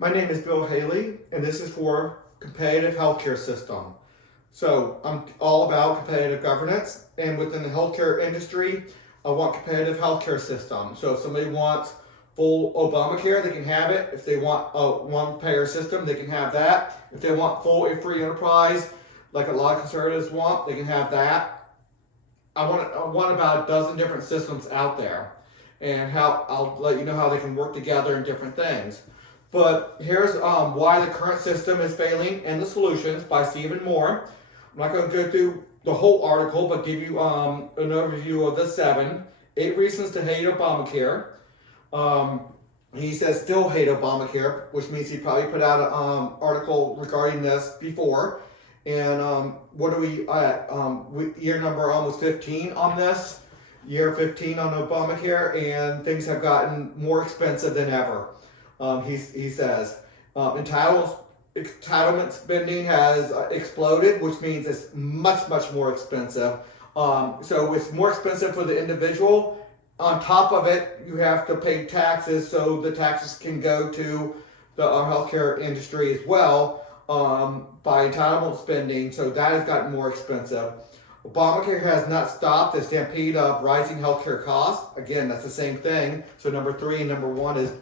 My name is Bill Haley, and this is for competitive healthcare system. So I'm all about competitive governance, and within the healthcare industry, I want competitive healthcare system. So if somebody wants full Obamacare, they can have it. If they want a one-payer system, they can have that. If they want full and free enterprise, like a lot of conservatives want, they can have that. I want about a dozen different systems out there, and how I'll let you know how they can work together in different things. But here's why the current system is failing and the solutions by Stephen Moore. I'm not going to go through the whole article, but give you an overview of the 8 reasons to hate Obamacare. Um, he says still hate Obamacare, which means he probably put out an article regarding this before. And what are we at? Year number almost 15 on this, year 15 on Obamacare, and things have gotten more expensive than ever. He says entitlement spending has exploded, which means it's much more expensive. So it's more expensive for the individual. On top of it, you have to pay taxes, so the taxes can go to the healthcare industry as well by entitlement spending. So that has gotten more expensive. Obamacare has not stopped the stampede of rising healthcare costs. Again, that's the same thing. So number 3 and number 1 is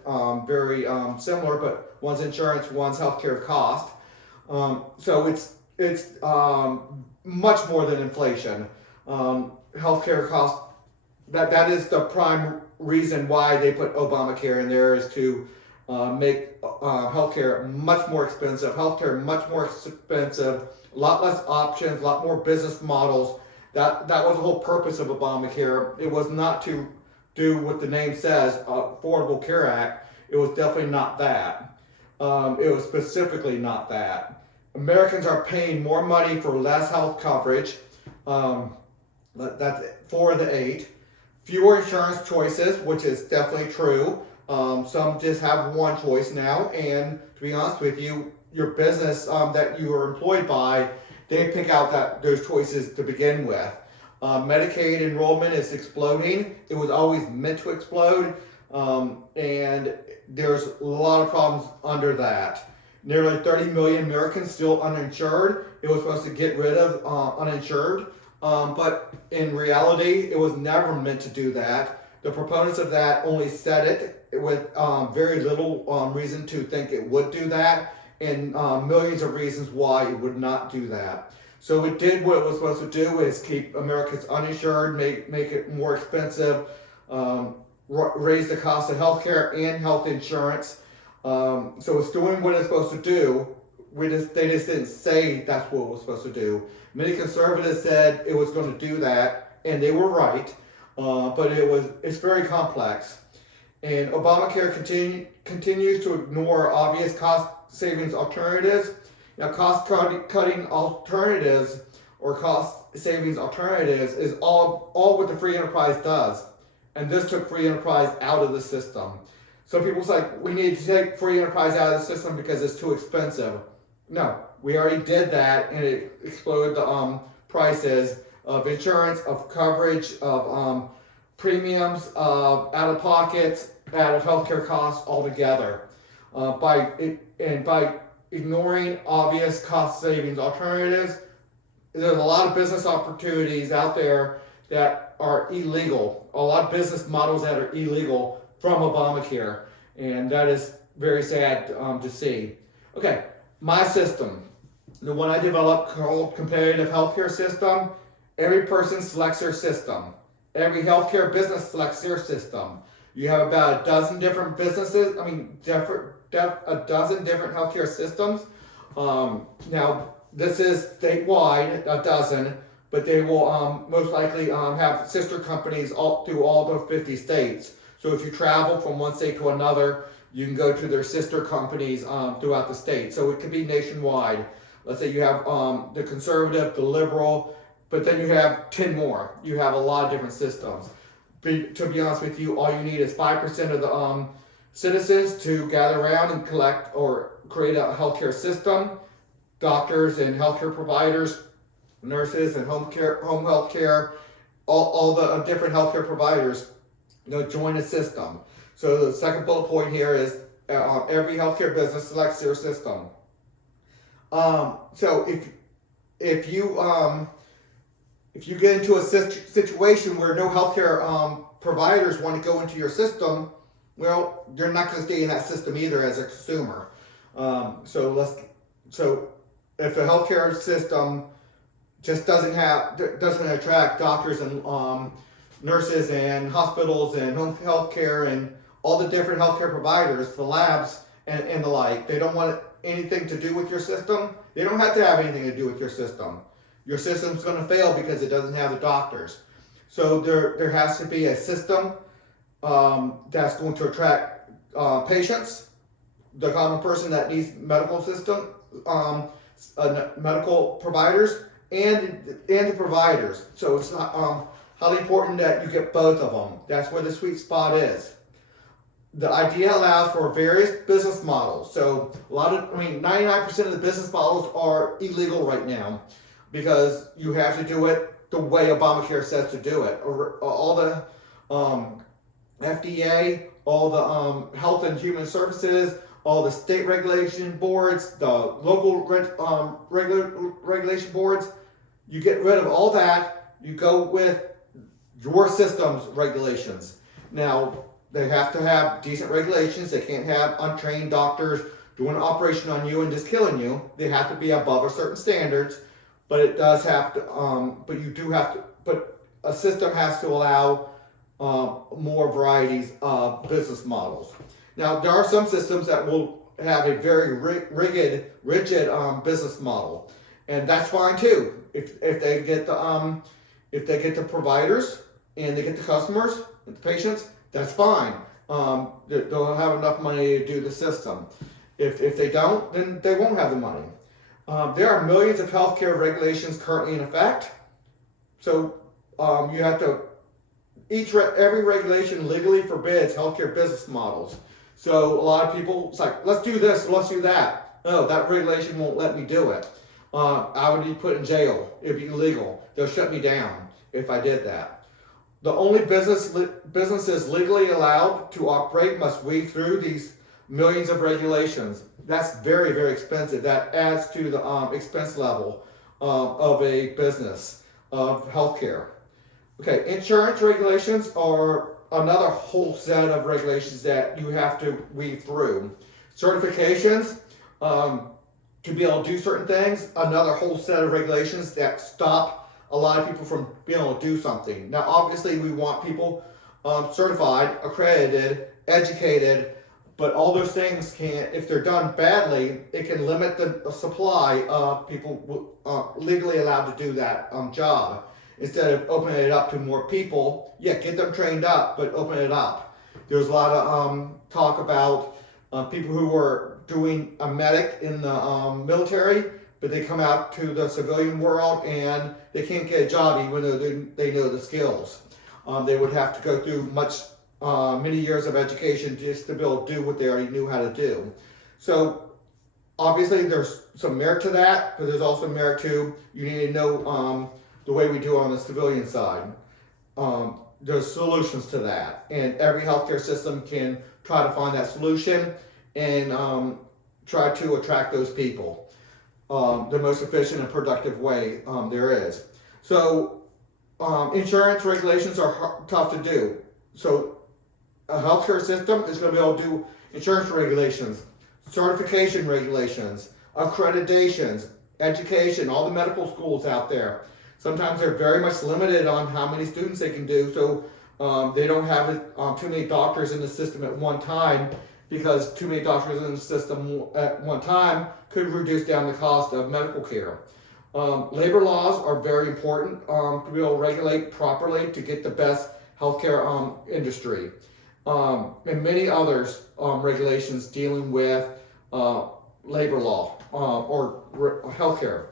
very similar, but one's insurance, one's healthcare cost. So it's much more than inflation. Healthcare costs. That is the prime reason why they put Obamacare in there, is to make healthcare much more expensive. Healthcare much more expensive. A lot less options, a lot more business models. That was the whole purpose of Obamacare. It was not to do what the name says, Affordable Care Act. It was definitely not that. It was specifically not that. Americans are paying more money for less health coverage. That's 4 of the 8. Fewer insurance choices, which is definitely true. Some just have one choice now, and to be honest with you, your business that you are employed by, they pick out those choices to begin with. Medicaid enrollment is exploding. It was always meant to explode, and there's a lot of problems under that. Nearly 30 million Americans still uninsured. It was supposed to get rid of uninsured, but in reality, it was never meant to do that. The proponents of that only said it with very little reason to think it would do that, and millions of reasons why it would not do that. So it did what it was supposed to do, is keep Americans uninsured, make it more expensive, raise the cost of healthcare and health insurance. So it's doing what it's supposed to do. They just didn't say that's what it was supposed to do. Many conservatives said it was going to do that, and they were right. But it's very complex. And Obamacare continues to ignore obvious cost savings alternatives. Now, cost cutting alternatives or cost savings alternatives is all what the free enterprise does. And this took free enterprise out of the system. So people say, we need to take free enterprise out of the system because it's too expensive. No, we already did that, and it exploded the prices of insurance, of coverage, of premiums, out-of-pockets, out of healthcare costs altogether. By ignoring obvious cost savings alternatives, there's a lot of business opportunities out there that are illegal. A lot of business models that are illegal from Obamacare, and that is very sad to see. Okay, my system, the one I developed called competitive healthcare system. Every person selects their system. Every healthcare business selects their system. You have about a dozen different businesses. A dozen different healthcare systems. Now, this is statewide, a dozen, but they will most likely have sister companies through all the 50 states. So if you travel from one state to another, you can go to their sister companies throughout the state. So it could be nationwide. Let's say you have the conservative, the liberal, but then you have 10 more. You have a lot of different systems. To be honest with you, all you need is 5% of the citizens to gather around and collect or create a healthcare system. Doctors and healthcare providers, nurses and home health care, all the different healthcare providers, join a system. So the second bullet point here is Every healthcare business selects their system. So if you get into a situation where no healthcare providers want to go into your system, well, you're not going to stay in that system either as a consumer. So if the healthcare system just doesn't attract doctors and nurses and hospitals and home healthcare and all the different healthcare providers, the labs and the like, they don't want anything to do with your system. They don't have to have anything to do with your system. Your system's going to fail because it doesn't have the doctors. So there has to be a system that's going to attract patients, the common person that needs medical system, medical providers, and the providers. So it's highly important that you get both of them. That's where the sweet spot is. The idea allows for various business models. So 99% of the business models are illegal right now because you have to do it the way Obamacare says to do it. All the FDA, all the Health and Human Services, all the state regulation boards, the local regulation boards, you get rid of all that, you go with your system's regulations. Now, they have to have decent regulations. They can't have untrained doctors doing an operation on you and just killing you. They have to be above a certain standards, but it does have to, but a system has to allow more varieties of business models. Now, there are some systems that will have a very rigid business model, and that's fine too. If they get the providers and they get the customers and the patients, that's fine. They'll have enough money to do the system. If they don't, then they won't have the money. There are millions of healthcare regulations currently in effect, so you have to. Every regulation legally forbids healthcare business models. So a lot of people, it's like, let's do this, let's do that. No, that regulation won't let me do it. I would be put in jail. It'd be illegal. They'll shut me down if I did that. The only businesses legally allowed to operate must weave through these millions of regulations. That's very, very expensive. That adds to the expense level of a business of healthcare. Okay, insurance regulations are another whole set of regulations that you have to weave through. Certifications, to be able to do certain things, another whole set of regulations that stop a lot of people from being able to do something. Now, obviously, we want people certified, accredited, educated, but all those things can, if they're done badly, it can limit the supply of people legally allowed to do that job. Instead of opening it up to more people, get them trained up, but open it up. There's a lot of talk about people who were doing a medic in the military, but they come out to the civilian world and they can't get a job even though they know the skills. They would have to go through many years of education just to be able to do what they already knew how to do. So obviously there's some merit to that, but there's also merit to you need to know the way we do on the civilian side. There's solutions to that, and every healthcare system can try to find that solution and try to attract those people the most efficient and productive way there is. So insurance regulations are tough to do. So a healthcare system is going to be able to do insurance regulations, certification regulations, accreditations, education, all the medical schools out there. Sometimes they're very much limited on how many students they can do, so they don't have too many doctors in the system at one time, because too many doctors in the system at one time could reduce down the cost of medical care. Labor laws are very important to be able to regulate properly to get the best healthcare industry. And many others regulations dealing with labor law or healthcare.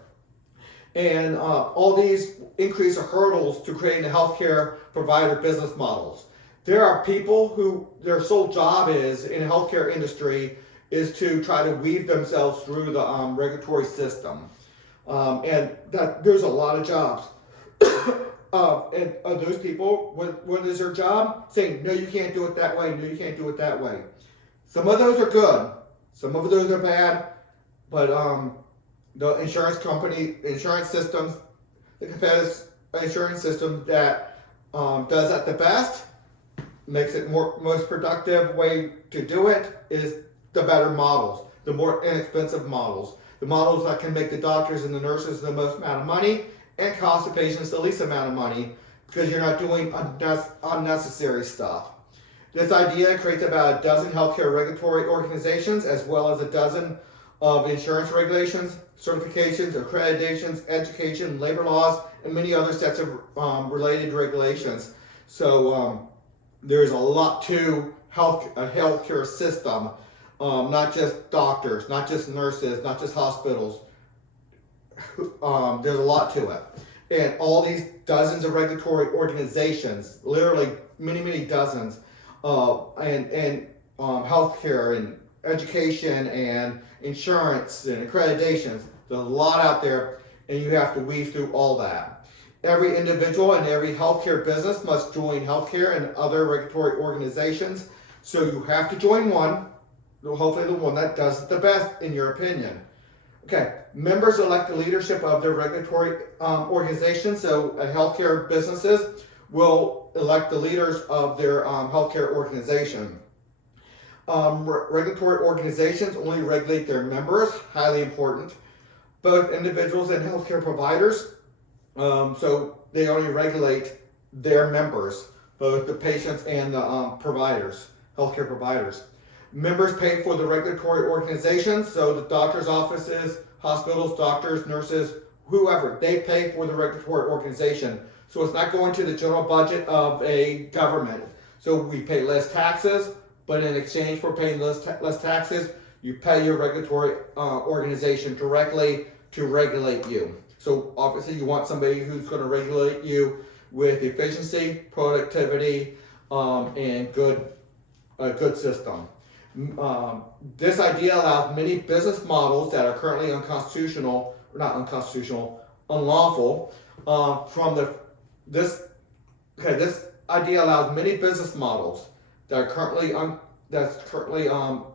And all these increase the hurdles to creating a healthcare provider business models. There are people who their sole job is in the healthcare industry is to try to weave themselves through the regulatory system. And there's a lot of jobs. And those people, what is their job? Saying, no, you can't do it that way, no, you can't do it that way. Some of those are good, some of those are bad, but the insurance systems, the competitive insurance system that does that the best, makes it most productive way to do it is the better models, the more inexpensive models, the models that can make the doctors and the nurses the most amount of money and cost the patients the least amount of money because you're not doing unnecessary stuff. This idea creates about a dozen healthcare regulatory organizations as well as a dozen of insurance regulations, certifications, accreditations, education, labor laws, and many other sets of related regulations. So there's a lot to a healthcare system, not just doctors, not just nurses, not just hospitals. There's a lot to it. And all these dozens of regulatory organizations, literally many dozens, and healthcare and education and insurance and accreditations. There's a lot out there, and you have to weave through all that. Every individual and every healthcare business must join healthcare and other regulatory organizations. So you have to join one, hopefully the one that does it the best in your opinion. Okay, members elect the leadership of their regulatory organization. So healthcare businesses will elect the leaders of their healthcare organization. Regulatory organizations only regulate their members, highly important. Both individuals and healthcare providers, so they only regulate their members, both the patients and the providers, healthcare providers. Members pay for the regulatory organizations, so the doctor's offices, hospitals, doctors, nurses, whoever, they pay for the regulatory organization. So it's not going to the general budget of a government. So we pay less taxes, but in exchange for paying less taxes, you pay your regulatory organization directly to regulate you. So obviously you want somebody who's going to regulate you with efficiency, productivity, and a good system. This idea allows many business models that are currently unlawful. This idea allows many business models that are currently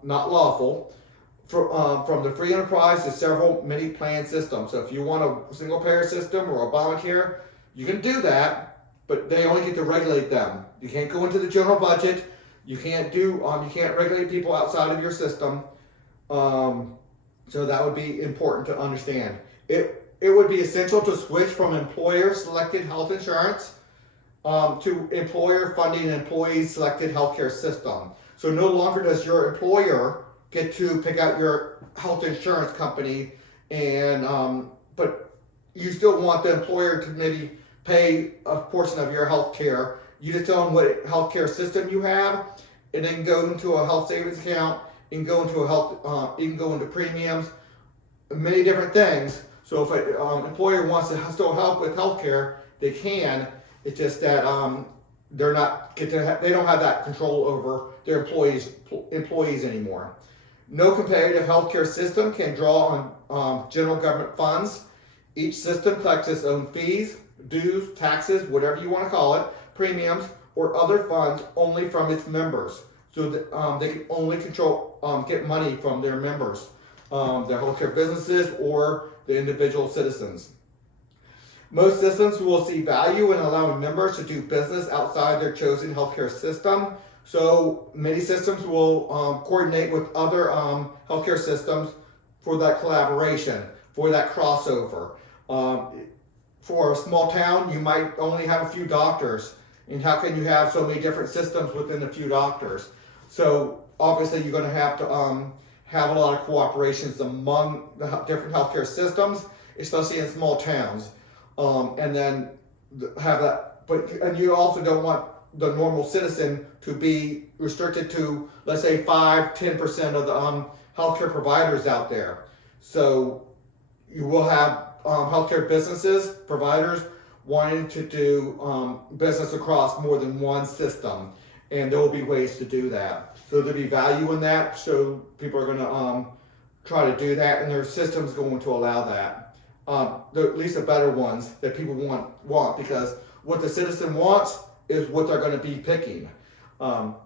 not lawful. From the free enterprise to many plan systems. So if you want a single payer system or Obamacare, you can do that, but they only get to regulate them. You can't go into the general budget. You can't regulate people outside of your system. So that would be important to understand. It would be essential to switch from employer-selected health insurance to employer-funding employee-selected healthcare system. So no longer does your employer get to pick out your health insurance company, and but you still want the employer to maybe pay a portion of your health care. You just tell them what health care system you have, and then go into a health savings account, and go into you can go into premiums, many different things. So if an employer wants to still help with health care, they can. It's just that they don't have that control over their employees anymore. No competitive healthcare system can draw on general government funds. Each system collects its own fees, dues, taxes, whatever you want to call it, premiums, or other funds only from its members. So that they can only get money from their members, their healthcare businesses, or the individual citizens. Most systems will see value in allowing members to do business outside their chosen healthcare system. So many systems will coordinate with other healthcare systems for that collaboration, for that crossover. For a small town, you might only have a few doctors, and how can you have so many different systems within a few doctors? So obviously you're going to have a lot of cooperations among the different healthcare systems, especially in small towns, and then have that. And you also don't want the normal citizen to be restricted to, let's say, 5-10% of the healthcare providers out there. So you will have healthcare businesses, providers wanting to do business across more than one system, and there will be ways to do that. So there'll be value in that. So people are going to try to do that, and their system's going to allow that. At least the better ones that people want, because what the citizen wants is what they're going to be picking.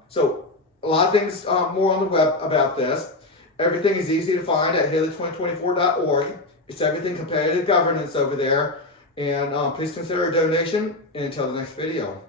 So a lot of things more on the web about this. Everything is easy to find at Haley2024.org. It's everything competitive governance over there. And please consider a donation. And until the next video.